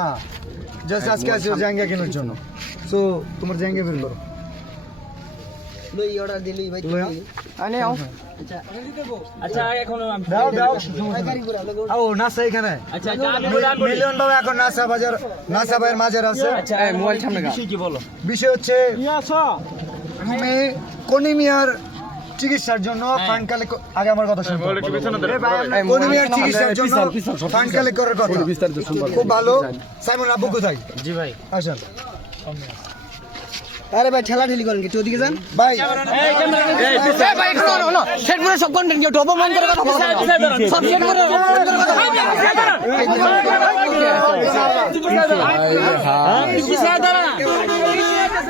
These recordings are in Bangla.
হ্যাঁ জাস্ট আজকে আসছো জায়গা কেনার জন্য। সো তোমার জায়গা বের করো। লই অর্ডার দিলি ভাই আনে আও আচ্ছা এখন দাও দাও। গাড়ি ও নাসা এখানে। আচ্ছা আচ্ছা আমি বলে আনব নি। মিলিয়ন বাবা এখন নাসা বাজার নাসা ভাইয়ের মাঝের আছে। আচ্ছা মোবাইল সামনে বিষয় কি বলো? বিষয় হচ্ছে তুমি কনিমিয়ার চিকিৎসার জন্য ফান্ড কালেক্ট আগে আমার কথা শুনতে কনিমিয়ার চিকিৎসার জন্য ফান্ড কালেক্ট করার কথা। খুব ভালো। সাইমন আব্বু কোথায়? জি ভাই। আসেন। আরে ভাই ঠেলা ঠেলি করেন কিছু ওদিকে যান। ভাই। এই ভাই সব কন্টেন্ট কেউ অপমান করে কথা বলা সব সেট করে অপমান করে কথা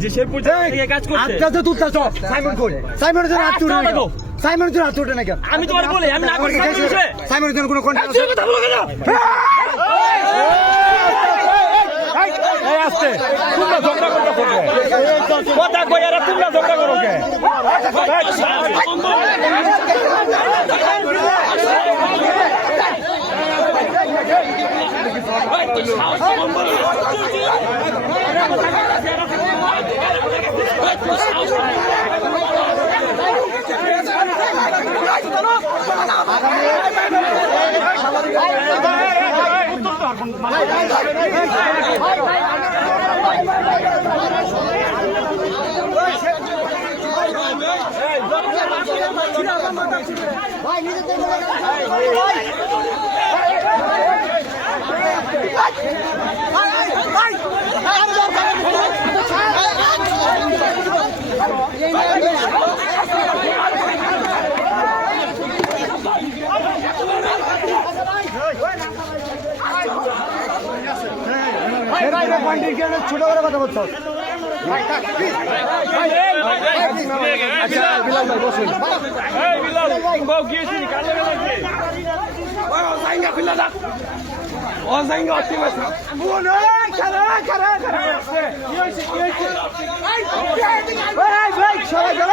যে শেরপুর থেকে কাজ করছে আটটা তো তুলতে সব সাইমন কই সাইমনের জন্য হাত তুলে দেখো। সাইমনের জন্য হাত তুলে নাকি আমি তোমার বলি আমি না করি সাইমনের জন্য কোনো কন্টেন্ট আছে কথা বলো কেন এই আসতে তোমরা ঝগড়া করতে করবে কথা কই আর তোমরা ঝগড়া করো কে কন্টেন্ট ক্রিয়েটর ছোট করে কথা বলছো আচ্ছা বিলাল ভাই বসুন সবাই